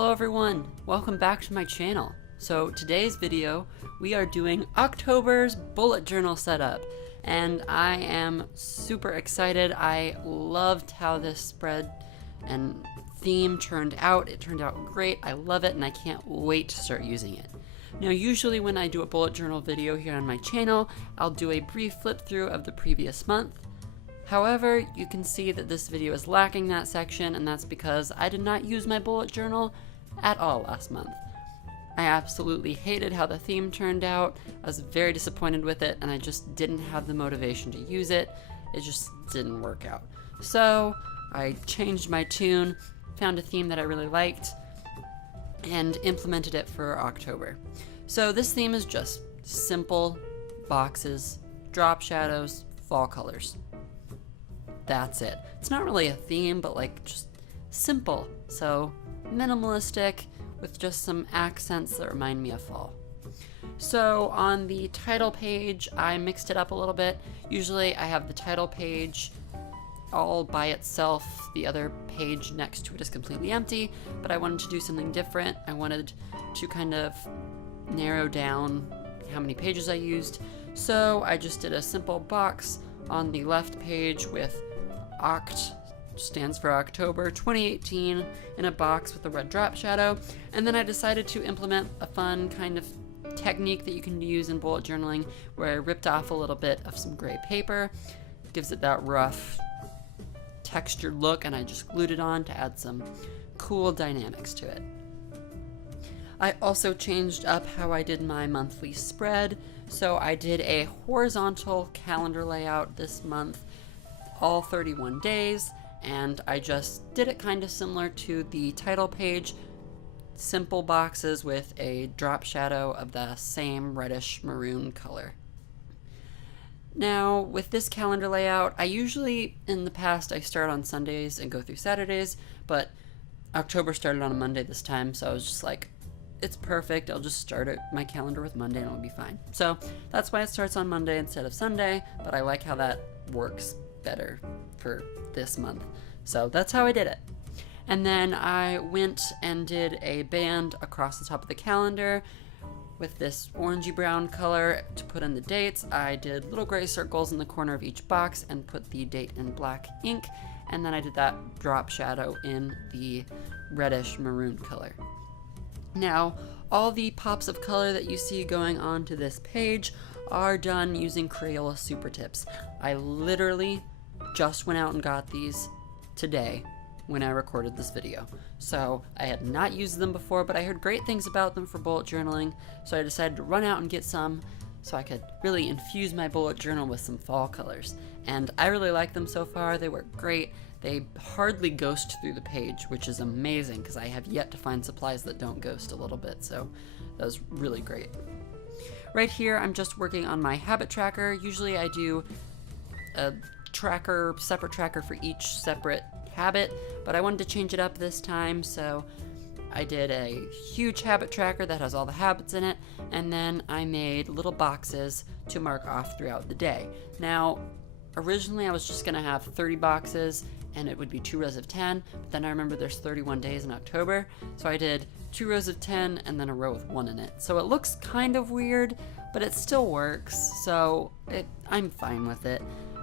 Hello everyone, welcome back to my channel. So today's video, we are doing October's bullet journal setup, and I am super excited. I loved how this spread and theme turned out. It turned out great, I love it, and I can't wait to start using it. Now usually when I do a bullet journal video here on my channel, I'll do a brief flip through of the previous month. However, you can see that this video is lacking that section, and that's because I did not use my bullet journal at all last month. I absolutely hated how the theme turned out. I was very disappointed with it, and I just didn't have the motivation to use it. It just didn't work out. So I changed my tune, found a theme that I really liked, and implemented it for October. So this theme is just simple boxes, drop shadows, fall colors. That's it. It's not really a theme, but like just simple. So minimalistic with just some accents that remind me of fall. So on the title page, I mixed it up a little bit. Usually I have the title page all by itself. The other page next to it is completely empty, but I wanted to do something different. I wanted to kind of narrow down how many pages I used. So I just did a simple box on the left page with Oct, stands for October 2018, in a box with a red drop shadow. And then I decided to implement a fun kind of technique that you can use in bullet journaling where I ripped off a little bit of some gray paper. It gives it that rough textured look, and I just glued it on to add some cool dynamics to it. I also changed up how I did my monthly spread. So I did a horizontal calendar layout this month, all 31 days, and I just did it kind of similar to the title page. Simple boxes with a drop shadow of the same reddish maroon color. Now with this calendar layout, I usually, in the past, I start on Sundays and go through Saturdays, but October started on a Monday this time, so I was just like, it's perfect, I'll just start my calendar with Monday and it'll be fine. So that's why it starts on Monday instead of Sunday, but I like how that works better for this month. So that's how I did it. And then I went and did a band across the top of the calendar with this orangey brown color to put in the dates. I did little gray circles in the corner of each box and put the date in black ink, and then I did that drop shadow in the reddish maroon color. Now, all the pops of color that you see going onto this page are done using Crayola Super Tips. I literally just went out and got these today when I recorded this video. So I had not used them before, but I heard great things about them for bullet journaling, so I decided to run out and get some so I could really infuse my bullet journal with some fall colors. And I really like them so far. They work great. They hardly ghost through the page, which is amazing because I have yet to find supplies that don't ghost a little bit, so that was really great. Right here, I'm just working on my habit tracker. Usually I do a separate tracker for each separate habit, but I wanted to change it up this time, so I did a huge habit tracker that has all the habits in it, and then I made little boxes to mark off throughout the day. Now, originally I was just gonna have 30 boxes and it would be 2 rows of 10, but then I remember there's 31 days in October, so I did 2 rows of 10 and then a row with 1 in it. So it looks kind of weird, but it still works, so I'm fine with it.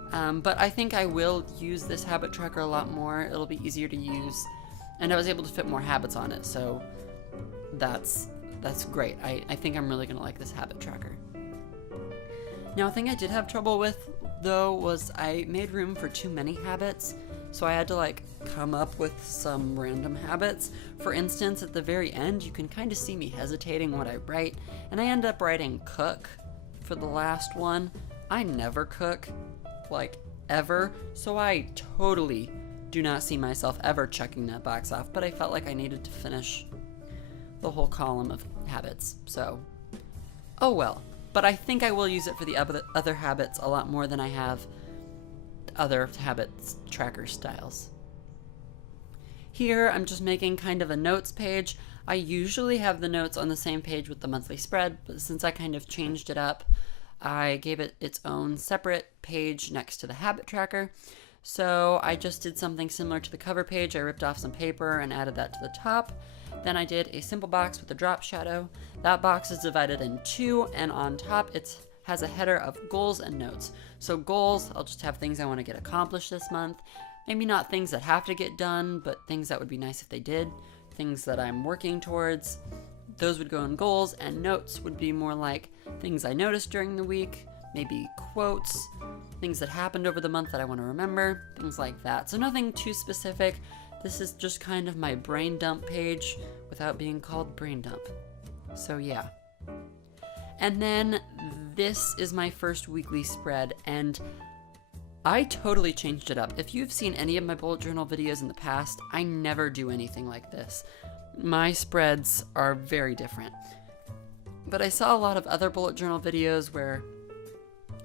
But I think I will use this habit tracker a lot more. It'll be easier to use, and I was able to fit more habits on it, so that's great. I think I'm really gonna like this habit tracker. Now, a thing I did have trouble with, though, was I made room for too many habits, so I had to like come up with some random habits. For instance, at the very end, you can kind of see me hesitating what I write, and I end up writing cook for the last one. I never cook, like ever, so I totally do not see myself ever checking that box off, but I felt like I needed to finish the whole column of habits, so oh well. But I think I will use it for the other habits a lot more than I have other habits tracker styles. Here I'm just making kind of a notes page. I usually have the notes on the same page with the monthly spread, but since I kind of changed it up, I gave it its own separate page next to the habit tracker. So I just did something similar to the cover page. I ripped off some paper and added that to the top. Then I did a simple box with a drop shadow. That box is divided in two, and on top it has a header of goals and notes. So goals, I'll just have things I want to get accomplished this month. Maybe not things that have to get done, but things that would be nice if they did. Things that I'm working towards. Those would go in goals, and notes would be more like things I noticed during the week, maybe quotes, things that happened over the month that I want to remember, things like that. So nothing too specific. This is just kind of my brain dump page without being called brain dump. So yeah. And then this is my first weekly spread, and I totally changed it up. If you've seen any of my bullet journal videos in the past, I never do anything like this. My spreads are very different. But I saw a lot of other bullet journal videos where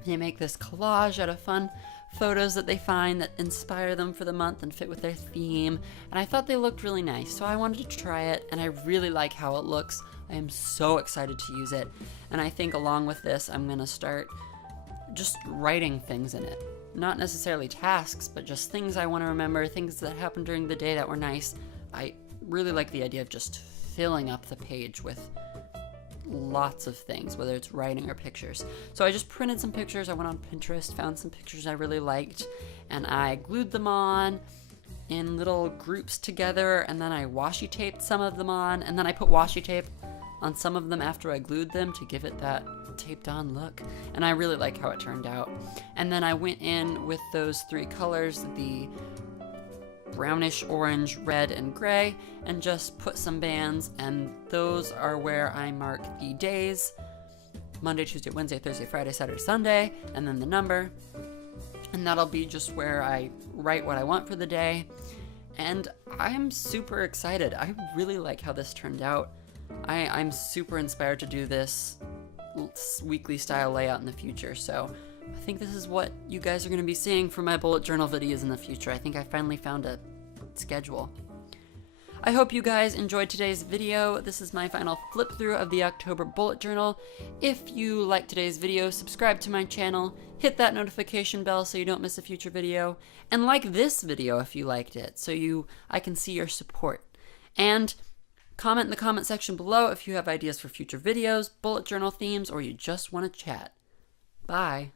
they make this collage out of fun photos that they find that inspire them for the month and fit with their theme, and I thought they looked really nice, so I wanted to try it, and I really like how it looks. I am so excited to use it, and I think along with this I'm gonna start just writing things in it. Not necessarily tasks, but just things I want to remember, things that happened during the day that were nice. I really like the idea of just filling up the page with lots of things, whether it's writing or pictures. So I just printed some pictures. I went on Pinterest, found some pictures I really liked, and I glued them on in little groups together, and then I washi taped some of them on, and then I put washi tape on some of them after I glued them to give it that taped on look, and I really like how it turned out. And then I went in with those three colors, the brownish, orange, red, and gray, and just put some bands, and those are where I mark the days: Monday, Tuesday, Wednesday, Thursday, Friday, Saturday, Sunday, and then the number. And that'll be just where I write what I want for the day. And I'm super excited. I really like how this turned out. I'm super inspired to do this weekly style layout in the future, so I think this is what you guys are going to be seeing for my bullet journal videos in the future. I think I finally found a schedule. I hope you guys enjoyed today's video. This is my final flip through of the October bullet journal. If you liked today's video, subscribe to my channel, hit that notification bell so you don't miss a future video, and like this video if you liked it so I can see your support. And comment in the comment section below if you have ideas for future videos, bullet journal themes, or you just want to chat. Bye.